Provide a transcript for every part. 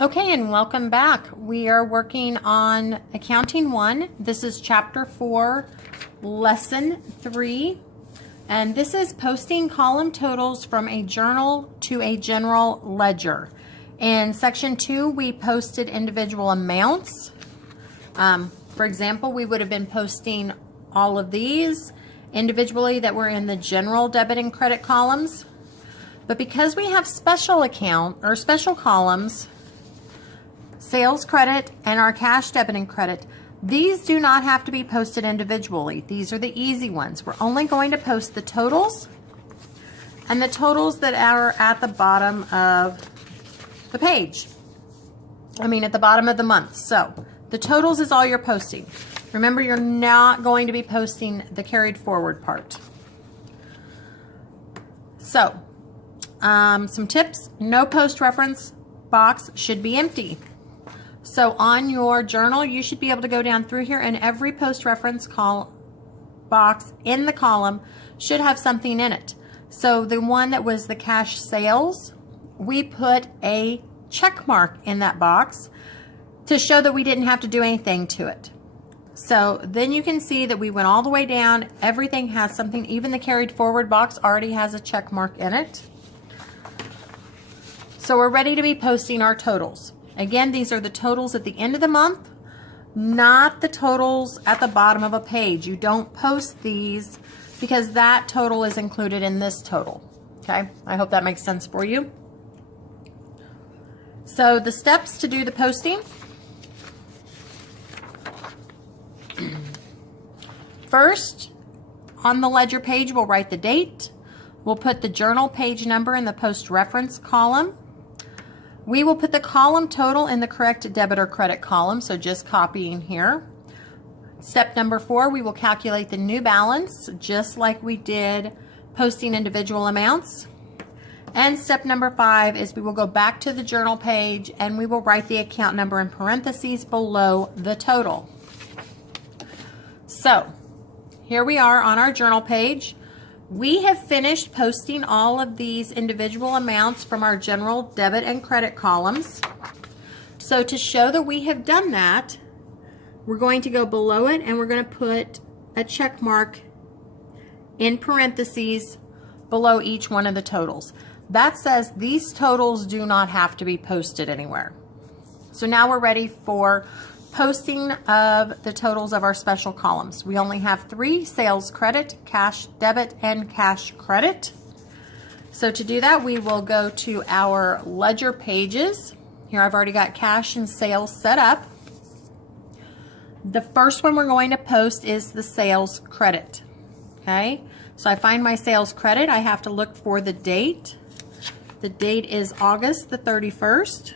Okay, and welcome back. We are working on Accounting 1. This is Chapter 4, Lesson 3. And this is posting column totals from a journal to a general ledger. In Section 2, we posted individual amounts. For example, we would have been posting all of these individually that were in the general debit and credit columns. But because we have special account or special columns, sales credit and our cash debit and credit, these do not have to be posted individually. These are the easy ones. We're only going to post the totals and the totals that are at the bottom of the page. At the bottom of the month. So the totals is all you're posting. Remember, you're not going to be posting the carried forward part. So some tips: no post reference box should be empty. So on your journal, you should be able to go down through here, and every post reference box in the column should have something in it. So the one that was the cash sales, we put a check mark in that box to show that we didn't have to do anything to it. So then you can see that we went all the way down. Everything has something. Even the carried forward box already has a check mark in it. So we're ready to be posting our totals. Again, these are the totals at the end of the month, not the totals at the bottom of a page. You don't post these because that total is included in this total. Okay, I hope that makes sense for you. So the steps to do the posting. First, on the ledger page, we'll write the date. We'll put the journal page number in the post reference column. We will put the column total in the correct debit or credit column, so just copying here. Step number 4, we will calculate the new balance, just like we did posting individual amounts. And step number 5 is we will go back to the journal page and we will write the account number in parentheses below the total. So here we are on our journal page. We have finished posting all of these individual amounts from our general debit and credit columns. So to show that we have done that, we're going to go below it and we're going to put a check mark in parentheses below each one of the totals. That says these totals do not have to be posted anywhere. So now we're ready for posting of the totals of our special columns. We only have 3: sales credit, cash debit, and cash credit. So to do that, we will go to our ledger pages. Here I've already got cash and sales set up. The first one we're going to post is the sales credit. Okay, so I find my sales credit. I have to look for the date. The date is August the 31st.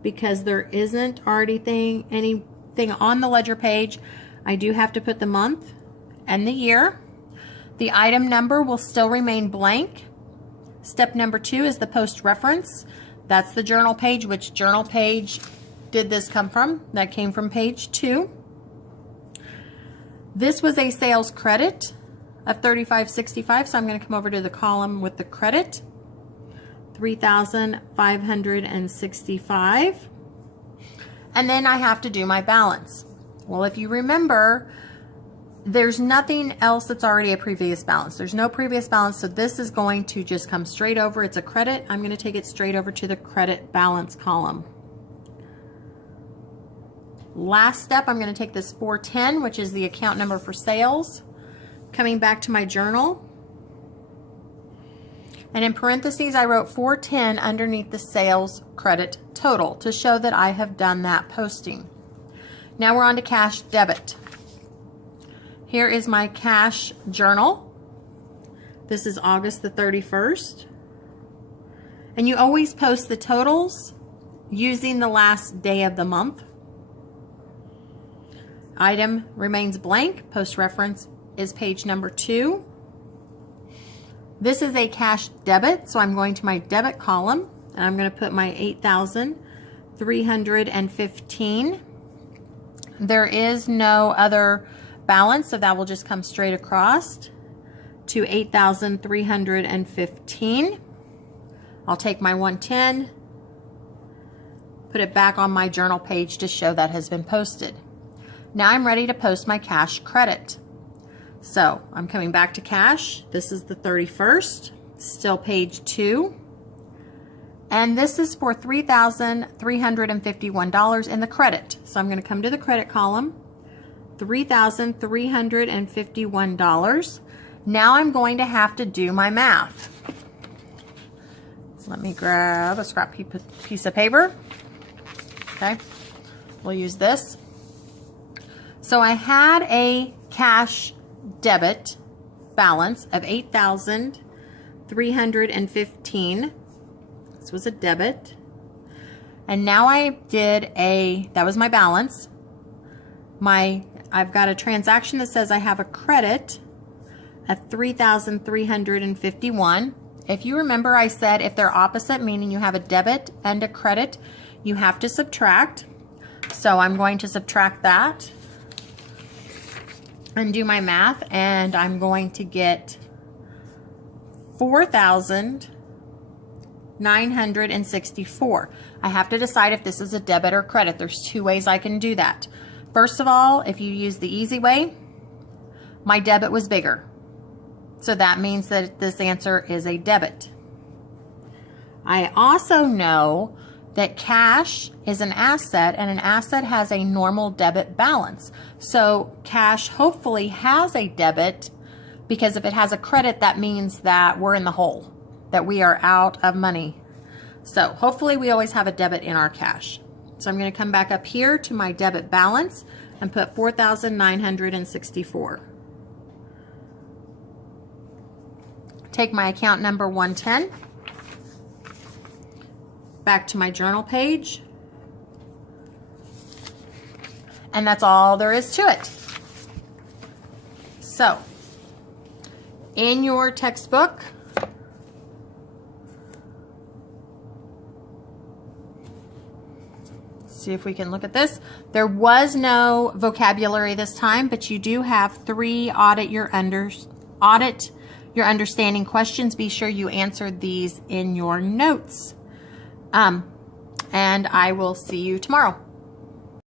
Because there isn't already anything on the ledger page, I do have to put the month and the year. The item number will still remain blank. Step number 2 is the post reference. That's the journal page. Which journal page did this come from? That came from page 2. This was a sales credit of $35.65, so I'm going to come over to the column with the credit. $3,565, and then I have to do my balance. Well, if you remember, there's nothing else that's already a previous balance. There's no previous balance, so this is going to just come straight over. It's a credit. I'm going to take it straight over to the credit balance column. Last step, I'm going to take this 410, which is the account number for sales, coming back to my journal. And in parentheses, I wrote 410 underneath the sales credit total to show that I have done that posting. Now we're on to cash debit. Here is my cash journal. This is August the 31st. And you always post the totals using the last day of the month. Item remains blank. Post reference is page number 2. This is a cash debit, so I'm going to my debit column and I'm going to put my $8,315. There is no other balance, so that will just come straight across to $8,315. I'll take my 110 put it back on my journal page to show that has been posted. Now I'm ready to post my cash credit. So I'm coming back to cash. This is the 31st, still page 2. And this is for $3,351 in the credit. So I'm going to come to the credit column, $3,351. Now I'm going to have to do my math. So let me grab a scrap piece of paper. Okay, we'll use this. So I had a cash debit balance of $8,315. This was a debit. And now I did that was my balance. I've got a transaction that says I have a credit at $3,351. If you remember, I said if they're opposite, meaning you have a debit and a credit, you have to subtract. So I'm going to subtract that and do my math, and I'm going to get $4,964. I have to decide if this is a debit or credit. There's 2 ways I can do that. First of all, if you use the easy way, my debit was bigger. So that means that this answer is a debit. I also know that cash is an asset, and an asset has a normal debit balance. So cash hopefully has a debit, because if it has a credit, that means that we're in the hole, that we are out of money. So hopefully we always have a debit in our cash. So I'm going to come back up here to my debit balance and put $4,964. Take my account number 110. Back to my journal page. And that's all there is to it. So, in your textbook, see if we can look at this. There was no vocabulary this time, but you do have 3 audit your understanding questions. Be sure you answered these in your notes. And I will see you tomorrow.